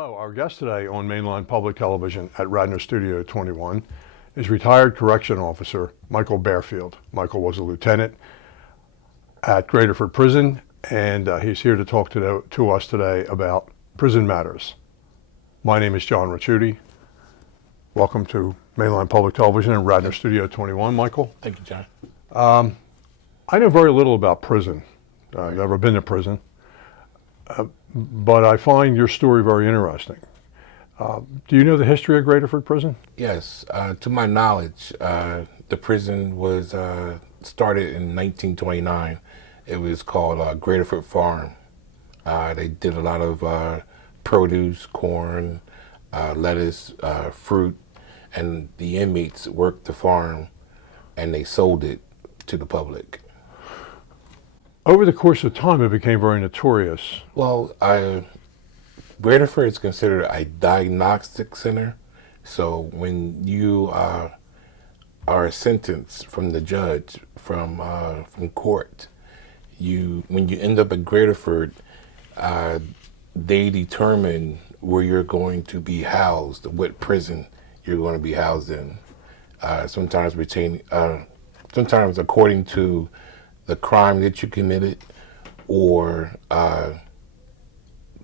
Hello, our guest today on Mainline Public Television at Radnor Studio 21 is retired correction officer Michael Barefield. Michael was a lieutenant at Graterford Prison, and he's here to talk to us today about prison matters. My name is John Ricciuti. Welcome to Mainline Public Television and Radnor Studio 21, Michael. Thank you, John. I know very little about prison. I've never been to prison. But I find your story very interesting. Do you know the history of Graterford Prison? Yes, to my knowledge, the prison was started in 1929. It was called Graterford Farm. They did a lot of produce, corn, lettuce, fruit, and the inmates worked the farm and they sold it to the public. Over the course of time, it became very notorious. Well, Graterford is considered a diagnostic center. So when you are sentenced from the judge, from court, when you end up at Graterford, they determine where you're going to be housed, what prison you're going to be housed in. Sometimes according to the crime that you committed or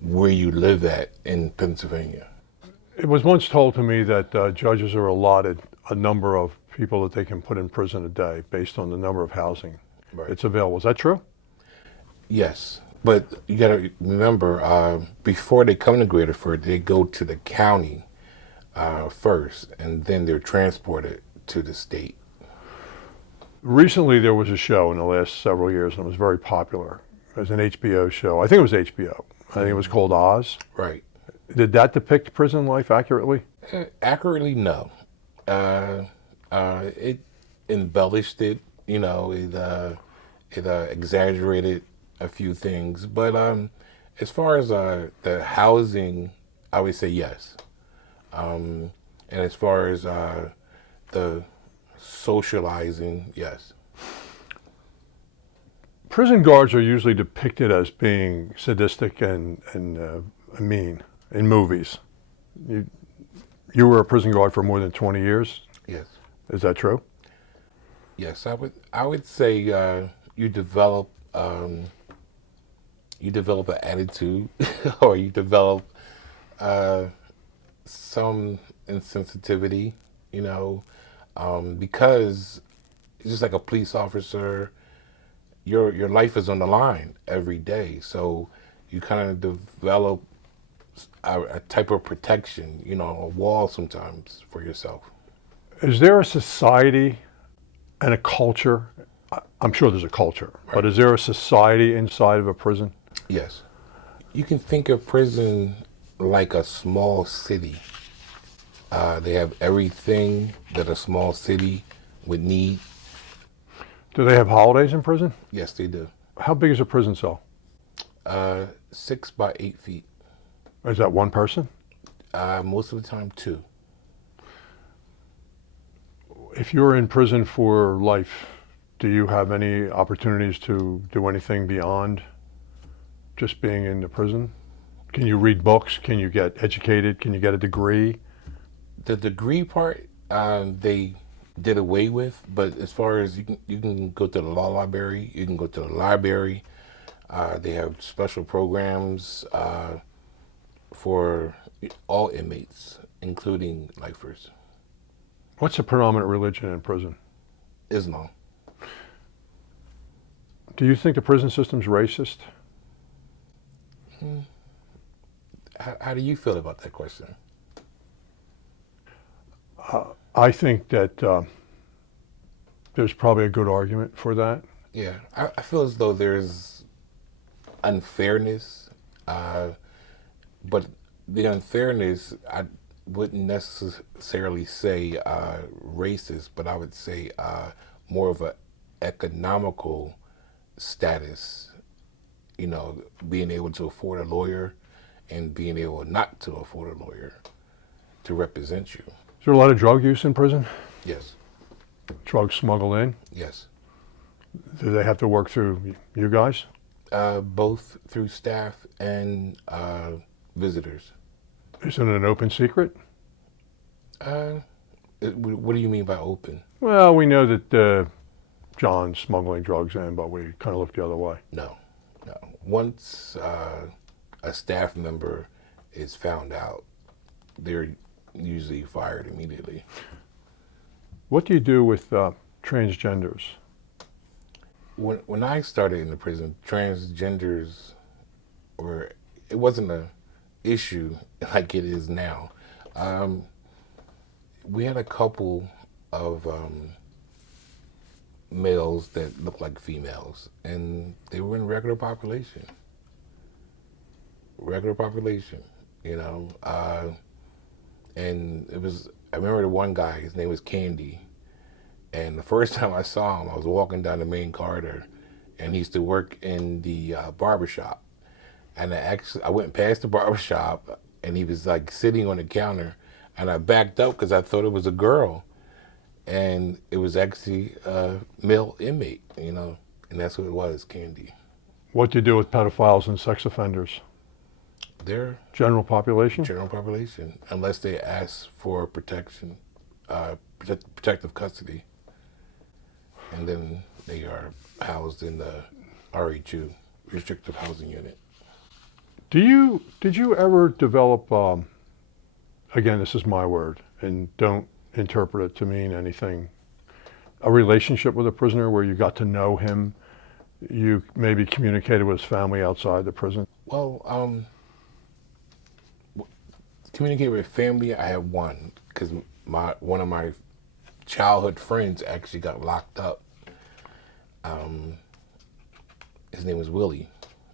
where you live at in Pennsylvania. It was once told to me that judges are allotted a number of people that they can put in prison a day based on the number of housing it's available. Is that true? Yes, but you got to remember, before they come to Graterford, they go to the county first, and then they're transported to the state. Recently, there was a show in the last several years, and it was very popular. It was an HBO show. I think it was HBO. I think it was called Oz. Right. Did that depict prison life accurately? Accurately, no. It embellished it. You know, it exaggerated a few things. But as far as the housing, I would say yes. And as far as the socializing, yes. Prison guards are usually depicted as being sadistic and mean in movies. You were a prison guard for more than 20 years? Yes. Is that true? Yes, I would say you develop an attitude or you develop some insensitivity, you know, because just like a police officer, your life is on the line every day. So you kind of develop a type of protection, you know, a wall sometimes for yourself. Is there a society and a culture? I'm sure there's a culture, but is there a society inside of a prison? Yes. You can think of prison like a small city. They have everything that a small city would need. Do they have holidays in prison? Yes, they do. How big is a prison cell? 6 by 8 feet. Is that one person? Most of the time, 2. If you're in prison for life, do you have any opportunities to do anything beyond just being in the prison? Can you read books? Can you get educated? Can you get a degree? The degree part, they did away with, but as far as you can go to the law library, you can go to the library. They have special programs for all inmates, including lifers. What's the predominant religion in prison? Islam. Do you think the prison system's racist? How do you feel about that question? I think that there's probably a good argument for that. Yeah, I feel as though there's unfairness, but the unfairness, I wouldn't necessarily say racist, but I would say more of an economical status, you know, being able to afford a lawyer and being able not to afford a lawyer to represent you. Is there a lot of drug use in prison? Yes. Drugs smuggled in? Yes. Do they have to work through you guys? Both through staff and visitors. Is it an open secret? Uh, what do you mean by open? Well, we know that John's smuggling drugs in, but we kind of look the other way. No, no. Once a staff member is found out, they're usually fired immediately. What do you do with transgenders? When I started in the prison, transgenders were, it wasn't a issue like it is now. We had a couple of males that looked like females, and they were in regular population. Regular population, you know. And it was, I remember the one guy, his name was Candy. And the first time I saw him, I was walking down the main corridor, and he used to work in the barber shop. And I went past the barber shop, and he was like sitting on the counter, and I backed up because I thought it was a girl, and it was actually a male inmate, you know, and that's what it was, Candy. What do you do with pedophiles and sex offenders? They're General population? general population, unless they ask for protection, protective custody, and then they are housed in the RHU, restrictive housing unit. Did you ever develop, again, this is my word, and don't interpret it to mean anything, a relationship with a prisoner where you got to know him, you maybe communicated with his family outside the prison? Well, communicate with family, I had one, because one of my childhood friends actually got locked up. His name was Willie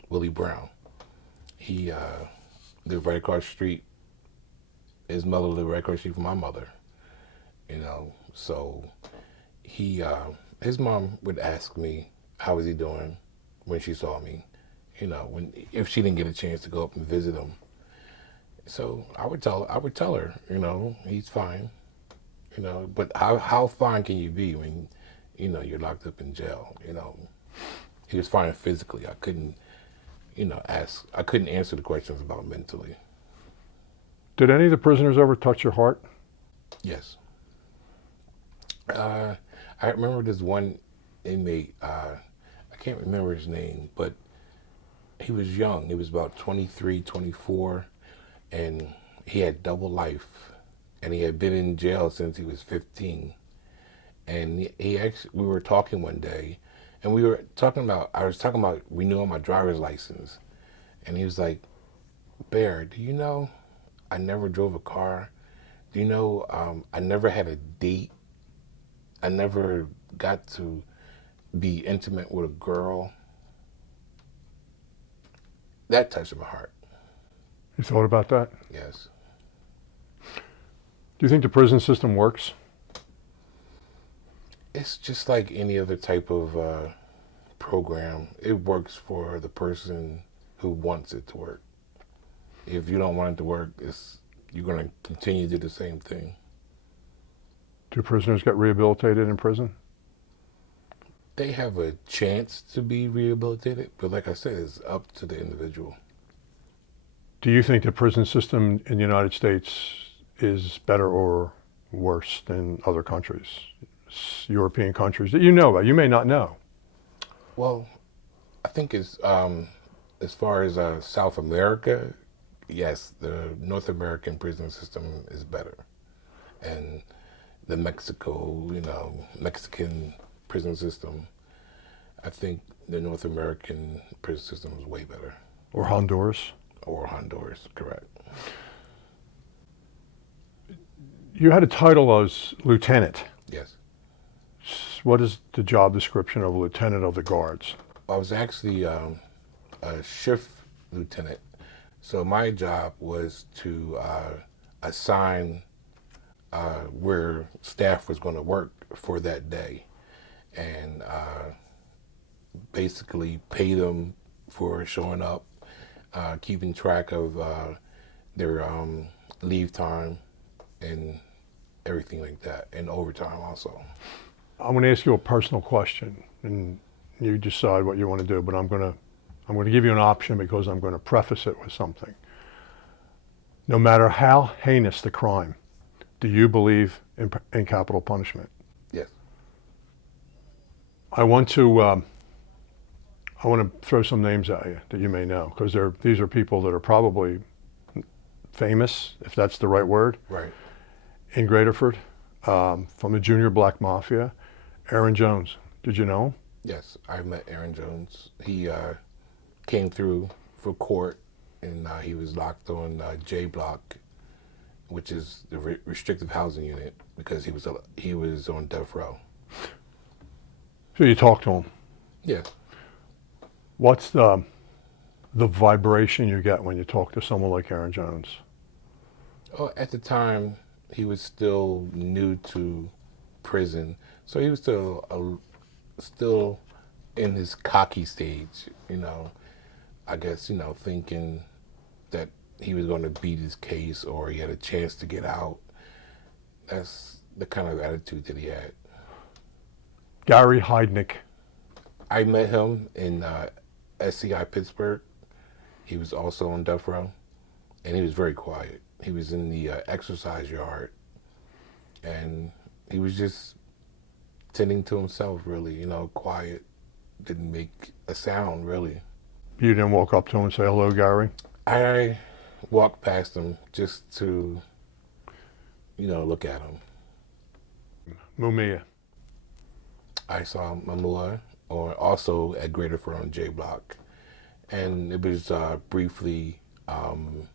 Brown. He lived right across the street. His mother lived right across the street from my mother, you know. So his mom would ask me how was he doing when she saw me, you know, if she didn't get a chance to go up and visit him. So I would tell her, you know, he's fine, you know. But how fine can you be when, you know, you're locked up in jail? You know, he was fine physically. I couldn't, you know, I couldn't answer the questions about mentally. Did any of the prisoners ever touch your heart? Yes. I remember this one inmate. I can't remember his name, but he was young. He was about 23, 24. And he had double life, and he had been in jail since he was 15. And he actually, we were talking one day, and I was talking about renewing my driver's license, and he was like, "Bear, do you know I never drove a car? Do you know I never had a date? I never got to be intimate with a girl." That touched my heart. You thought about that? Yes. Do you think the prison system works? It's just like any other type of program. It works for the person who wants it to work. If you don't want it to work, you're going to continue to do the same thing. Do prisoners get rehabilitated in prison? They have a chance to be rehabilitated, but like I said, it's up to the individual. Do you think the prison system in the United States is better or worse than other countries, European countries that you know about? You may not know. Well, I think it's, as far as South America, yes, the North American prison system is better. And the Mexican prison system, I think the North American prison system is way better. Or Honduras? Or Honduras, correct. You had a title as lieutenant. Yes. What is the job description of a lieutenant of the guards? I was actually a shift lieutenant. So my job was to assign where staff was going to work for that day, and basically pay them for showing up, keeping track of their leave time and everything like that, and overtime also. I'm going to ask you a personal question, and you decide what you want to do, but I'm going to give you an option because I'm going to preface it with something. No matter how heinous the crime, do you believe in capital punishment? Yes. I want to throw some names at you that you may know, because these are people that are probably famous, if that's the right word, Right. in Graterford, from the Junior Black Mafia. Aaron Jones, did you know him? Yes, I met Aaron Jones. He came through for court, and he was locked on J Block, which is the restrictive housing unit, because he was on death row. So you talked to him. Yeah. What's the vibration you get when you talk to someone like Aaron Jones? Oh, at the time, he was still new to prison, so he was still in his cocky stage. I guess thinking that he was going to beat his case or he had a chance to get out. That's the kind of attitude that he had. Gary Heidnick. I met him in SCI Pittsburgh. He was also on death row, and he was very quiet. He was in the exercise yard, and he was just tending to himself, really, quiet, didn't make a sound, really. You didn't walk up to him and say, hello, Gary? I walked past him just to, look at him. Mumia. I saw Mamua, or also at Graterford on J Block, and it was briefly, was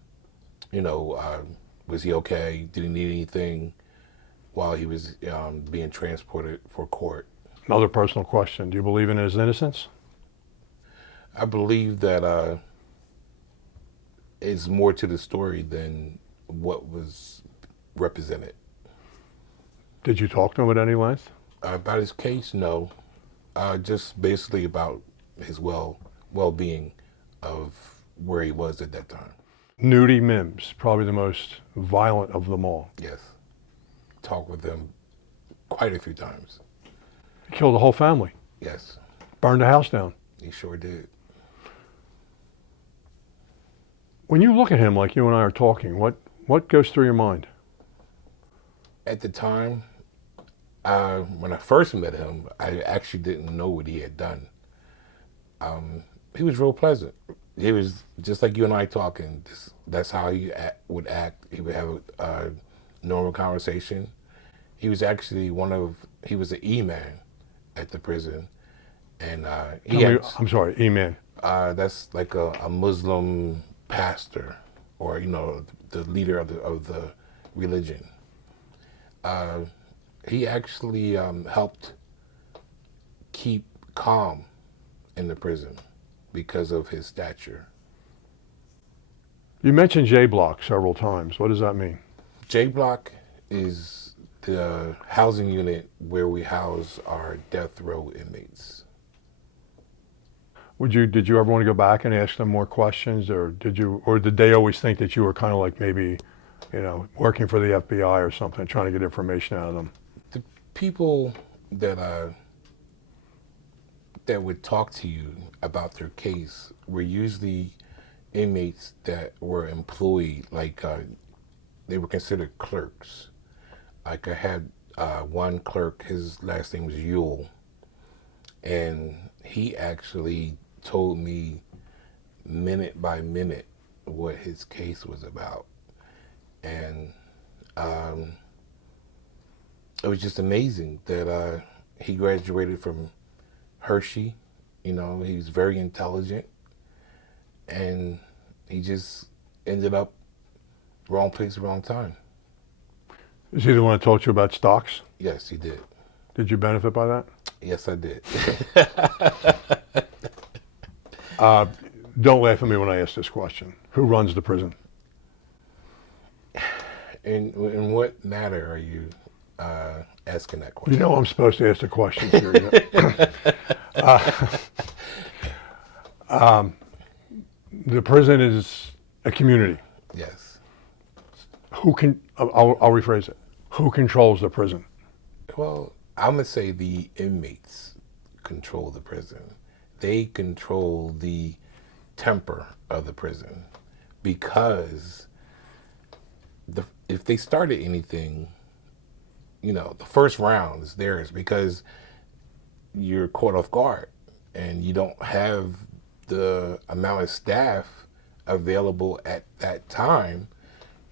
he okay? Did he need anything while he was being transported for court? Another personal question. Do you believe in his innocence? I believe that it's more to the story than what was represented. Did you talk to him at any length? About his case, no. Just basically about his well-being of where he was at that time. Nudie Mims, probably the most violent of them all. Yes. Talked with him quite a few times. He killed the whole family. Yes. Burned the house down. He sure did. When you look at him like you and I are talking, what goes through your mind? At the time, when I first met him, I actually didn't know what he had done. He was real pleasant. He was just like you and I talking. That's how he would act. He would have a normal conversation. He was actually he was an E-man at the prison. And I'm sorry, E-man. that's like a Muslim pastor, or the leader of the religion. He actually helped keep calm in the prison because of his stature. You mentioned J Block several times. What does that mean? J Block is the housing unit where we house our death row inmates. Did you ever want to go back and ask them more questions, or did they always think that you were kind of like maybe, working for the FBI or something, trying to get information out of them? The people that would talk to you about their case were usually inmates that were employed, like they were considered clerks. Like I had one clerk, his last name was Yule, and he actually told me minute by minute what his case was about. And it was just amazing that he graduated from Hershey. He was very intelligent, and he just ended up wrong place, wrong time. Is he the one that taught you about stocks? Yes, he did. Did you benefit by that? Yes, I did. Don't laugh at me when I ask this question. Who runs the prison? In what matter are you asking that question? I'm supposed to ask the questions here. The prison is a community. Yes. I'll rephrase it. Who controls the prison? Well, I'm going to say the inmates control the prison. They control the temper of the prison, because if they started anything, the first round is theirs because you're caught off guard and you don't have the amount of staff available at that time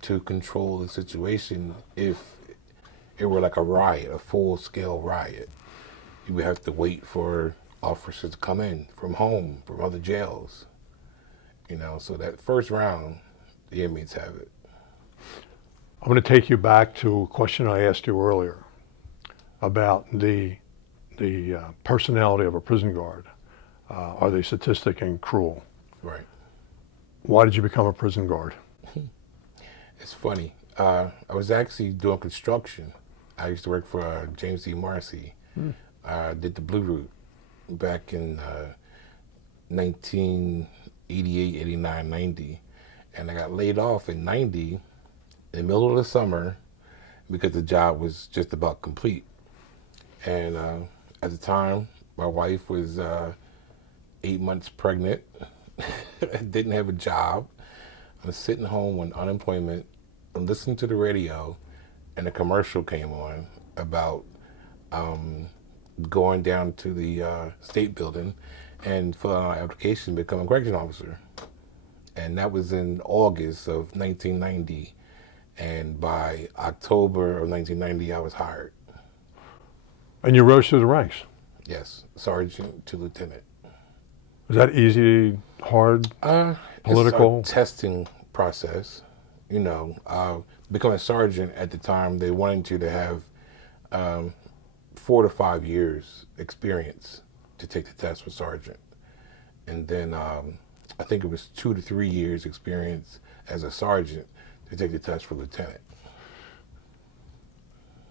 to control the situation. If it were like a riot, a full-scale riot, you would have to wait for officers to come in from home, from other jails. So that first round, the inmates have it. I'm going to take you back to a question I asked you earlier about the personality of a prison guard. Are they sadistic and cruel? Right. Why did you become a prison guard? It's funny. I was actually doing construction. I used to work for James D. Marcy. I did the Blue Route back in 1988, 89, 90. And I got laid off in 90 in the middle of the summer because the job was just about complete. And at the time, my wife was 8 months pregnant, didn't have a job. I was sitting home on unemployment and listening to the radio, and a commercial came on about going down to the state building and filling out an application to become a correction officer. And that was in August of 1990. And by October of 1990, I was hired. And you rose through the ranks. Yes, sergeant to lieutenant. Was that easy, hard, political? It's a testing process. Becoming a sergeant at the time, they wanted you to have 4 to 5 years experience to take the test for sergeant. And then I think it was 2 to 3 years experience as a sergeant to take the test for lieutenant.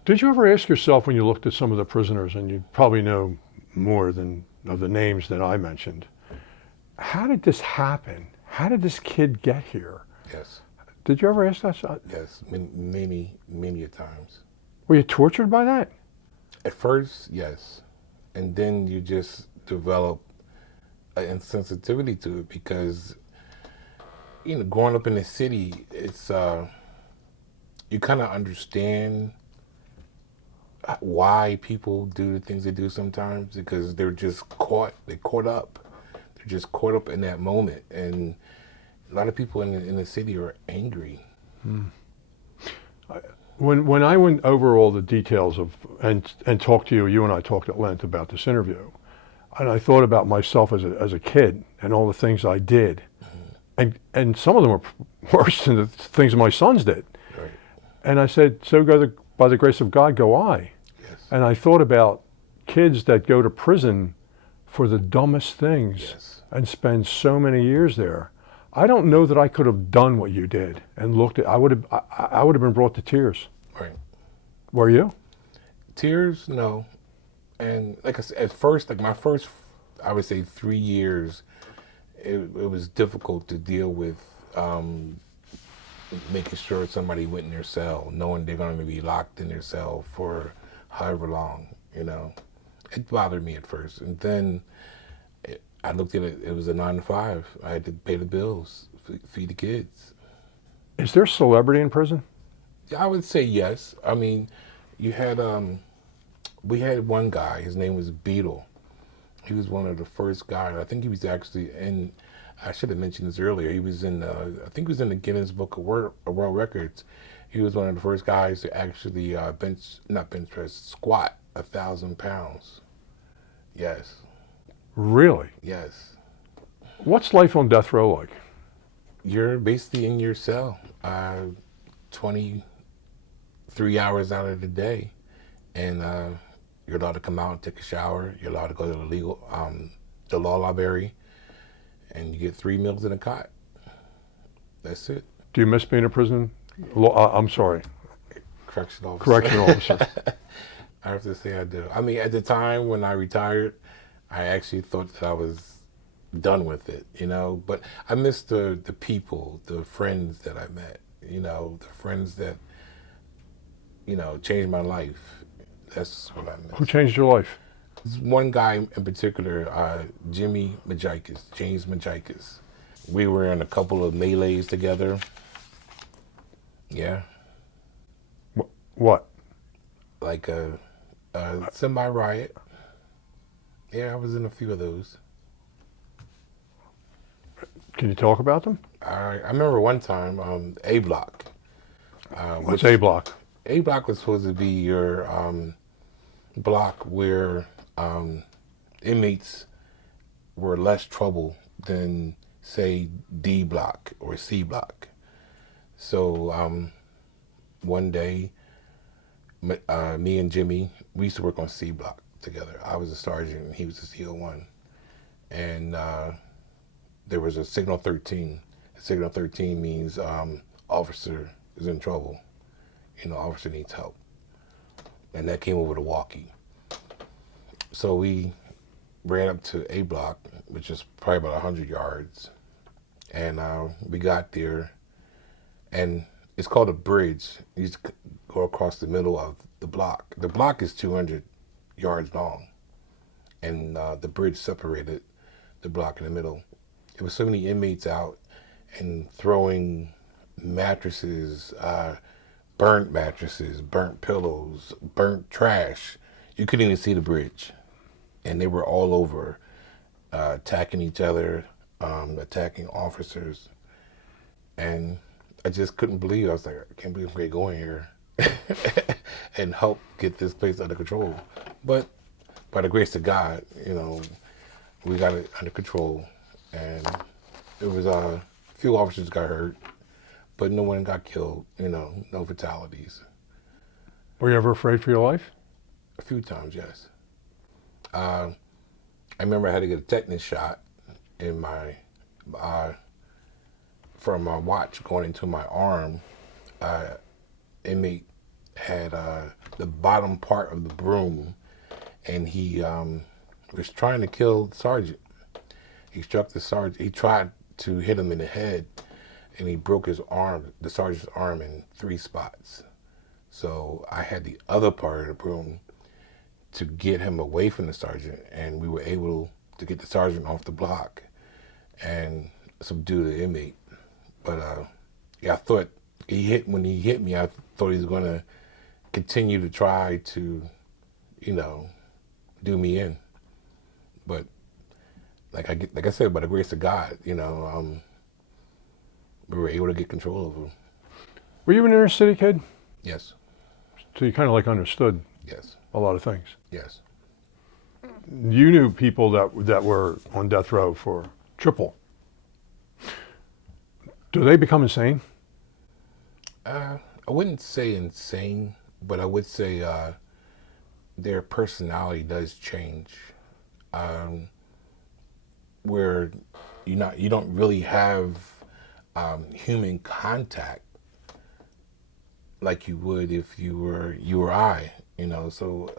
Did you ever ask yourself when you looked at some of the prisoners, and you probably know more than of the names that I mentioned, how did this happen? How did this kid get here? Yes. Did you ever ask that? Yes, many a times. Were you tortured by that? At first, yes. And then you just develop an insensitivity to it because, growing up in the city, it's, you kind of understand why people do the things they do sometimes because they're just caught up. They're just caught up in that moment. And a lot of people in the city are angry. When I went over all the details of and talked to you and I talked at length about this interview, and I thought about myself as a kid and all the things I did, and some of them were worse than the things my sons did. Right. And I said, so by the grace of God go I. Yes. And I thought about kids that go to prison for the dumbest things Yes. and spend so many years there. I don't know that I could have done what you did and looked at. I would have been brought to tears. Right. Were you? Tears, no. And like I said, at first, like my first, I would say 3 years, it was difficult to deal with making sure somebody went in their cell, knowing they're going to be locked in their cell for however long, It bothered me at first. And then I looked at it, it was a 9 to 5. I had to pay the bills, feed the kids. Is there celebrity in prison? I would say yes. I mean, you had, we had one guy, his name was Beetle. He was one of the first guys. I think he was actually in, I should have mentioned this earlier, he was in, I think he was in the Guinness Book of World Records. He was one of the first guys to actually squat 1,000 pounds. Yes. Really? Yes. What's life on death row like? You're basically in your cell 23 hours out of the day. And you're allowed to come out and take a shower. You're allowed to go to the law library. And you get 3 meals in a cot. That's it. Do you miss being a prison? I'm sorry. Correction officer. Correction officer. I have to say I do. I mean, at the time when I retired, I actually thought that I was done with it, But I miss the people, the friends that I met, the friends that, changed my life. That's what I miss. Who changed your life? There's one guy in particular, James Majikis. We were in a couple of melees together. Yeah. What? like a semi riot. Yeah, I was in a few of those. Can you talk about them? I remember one time, A Block, What's which A block? A Block was supposed to be your block where inmates were less trouble than, say, D Block or C Block. So one day, me and Jimmy, we used to work on C Block together. I was a sergeant, and he was a CO1, and there was a Signal 13. Signal 13 means officer is in trouble. Officer needs help. And that came over the walkie. So we ran up to A Block, which is probably about 100 yards. And we got there, and it's called a bridge. You just go across the middle of the block. The block is 200 yards long, and the bridge separated the block in the middle. There was so many inmates out and throwing mattresses, burnt pillows, burnt trash. You couldn't even see the bridge. And they were all over, attacking each other, attacking officers. And I just couldn't believe. I was like, I can't believe I'm going to go in here and help get this place under control. But by the grace of God, we got it under control. And it was a few officers got hurt, but no one got killed, no fatalities. Were you ever afraid for your life? A few times, yes. I remember I had to get a tetanus shot in my from my watch going into my arm. Inmate had the bottom part of the broom, and he was trying to kill the sergeant. He struck the sergeant. He tried to hit him in the head, and he broke his arm, the sergeant's arm, in 3 spots. So I had the other part of the broom to get him away from the sergeant, and we were able to get the sergeant off the block and subdue the inmate. But yeah, I thought when he hit me, I thought he was going to continue to try to, do me in. But like I said, by the grace of God, we were able to get control of him. Were you an inner city kid? Yes. So you kind of understood Yes. a lot of things. Yes. You knew people that were on death row for triple. Do they become insane? I wouldn't say insane, but I would say their personality does change. Where you don't really have human contact like you would if you or I, So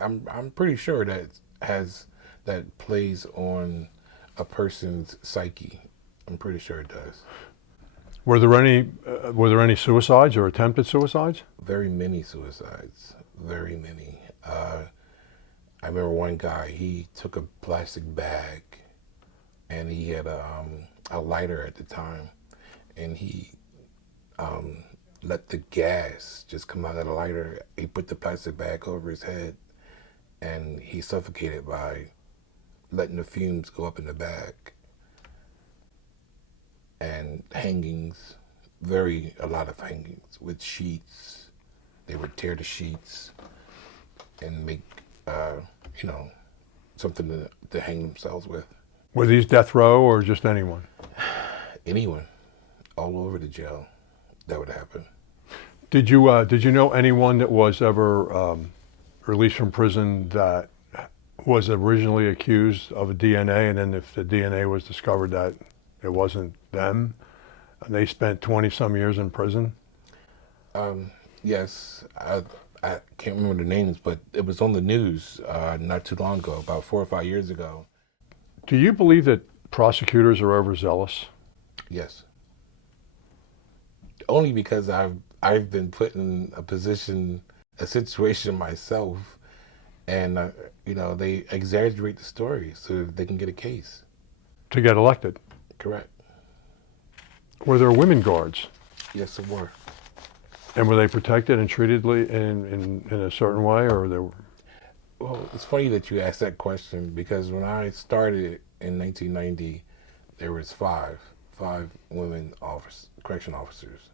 I'm pretty sure that plays on a person's psyche. I'm pretty sure it does. Were there any suicides or attempted suicides? Very many suicides. Very many. I remember one guy. He took a plastic bag, and he had a lighter at the time, and he let the gas just come out of the lighter. He put the plastic bag over his head, and he suffocated by letting the fumes go up in the bag. And hangings, a lot of hangings with sheets. They would tear the sheets and make, something to hang themselves with. Were these death row or just anyone? Anyone, all over the jail, that would happen. Did you know anyone that was ever released from prison that was originally accused of a DNA, and then if the DNA was discovered that it wasn't them, and they spent 20-some years in prison? Yes, I can't remember the names, but it was on the news not too long ago, about 4 or 5 years ago. Do you believe that prosecutors are overzealous? Yes. Only because I've been put in a situation myself, and they exaggerate the story so they can get a case. To get elected? Correct. Were there women guards? Yes, there were. And were they protected and treated in a certain way, or they were? Well, it's funny that you asked that question because when I started in 1990, there was five women correction officers,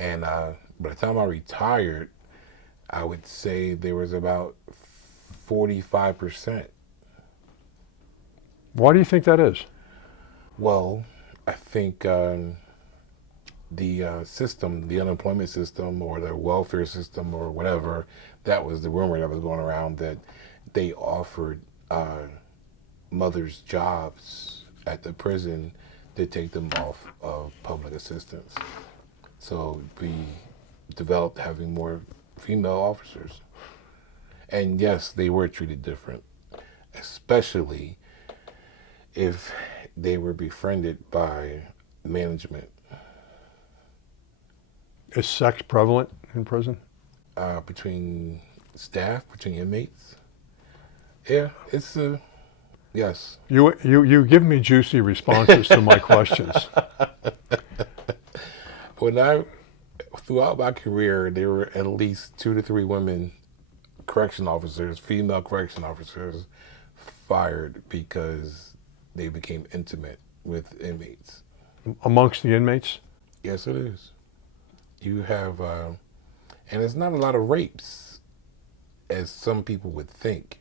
and by the time I retired, I would say there was about 45%. Why do you think that is? Well, I think the system, the unemployment system or the welfare system or whatever, that was the rumor that was going around that they offered mothers jobs at the prison to take them off of public assistance. So we developed having more female officers. And yes, they were treated different, especially if they were befriended by management. Is sex prevalent in prison? Between staff, between inmates. Yeah, it's yes. You give me juicy responses to my questions. Throughout my career, there were at least 2 to 3 women correction officers, female correction officers, fired because they became intimate with inmates. Amongst the inmates? Yes, it is. You have, and it's not a lot of rapes, as some people would think.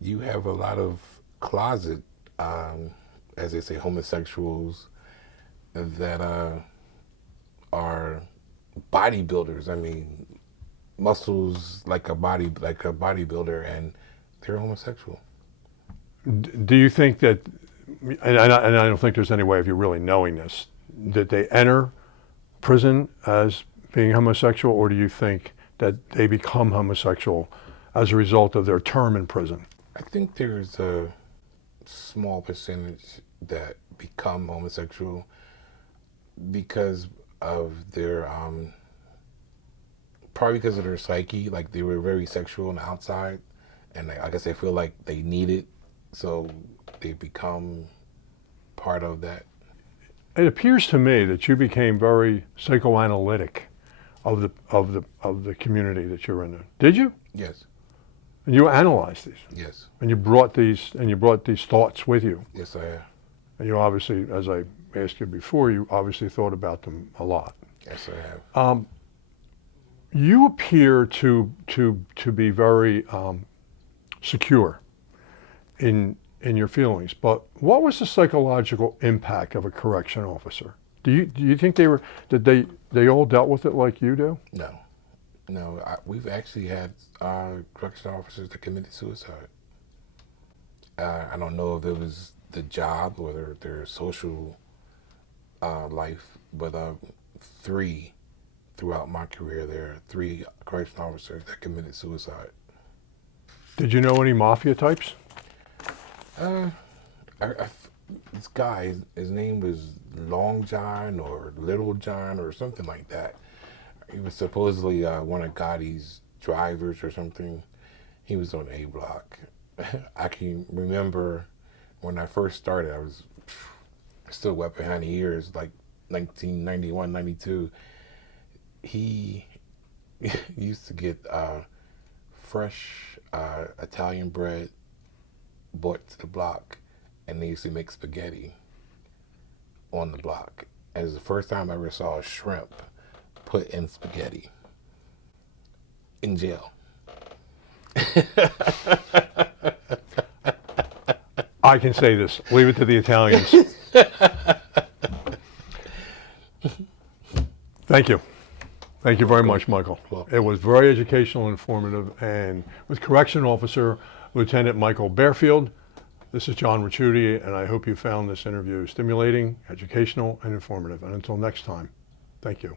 You have a lot of closet, as they say, homosexuals that are bodybuilders. I mean, muscles like a bodybuilder, and they're homosexual. Do you think that, and I don't think there's any way of you really knowing this, that they enter prison as being homosexual, or do you think that they become homosexual as a result of their term in prison? I think there's a small percentage that become homosexual because of their probably because of their psyche. Like, they were very sexual on the outside, and I guess they feel like they need it, so they become part of that. It appears to me that you became very psychoanalytic of the community that you're in. Did you? Yes. And you analyzed these. Yes. And you brought these thoughts with you. Yes, I have. And you obviously, as I asked you before, you obviously thought about them a lot. Yes, I have. You appear to be very secure in your feelings, but what was the psychological impact of a correction officer? Do you think they all dealt with it like you do? No. We've actually had correction officers that committed suicide. I don't know if it was the job or their social life, but 3 throughout my career. There are 3 correction officers that committed suicide. Did you know any mafia types? This guy, his name was Long John or Little John or something like that. He was supposedly one of Gotti's drivers or something. He was on A Block. I can remember when I first started, I was still wet behind the ears, like 1991, 92. He used to get fresh Italian bread brought to the block, and they used to make spaghetti on the block. And it was the first time I ever saw a shrimp put in spaghetti in jail. I can say this. Leave it to the Italians. Thank you. Thank you very much, Michael. It was very educational and informative. And with Correction Officer Lieutenant Michael Barefield, this is John Ricciuti, and I hope you found this interview stimulating, educational, and informative. And until next time, thank you.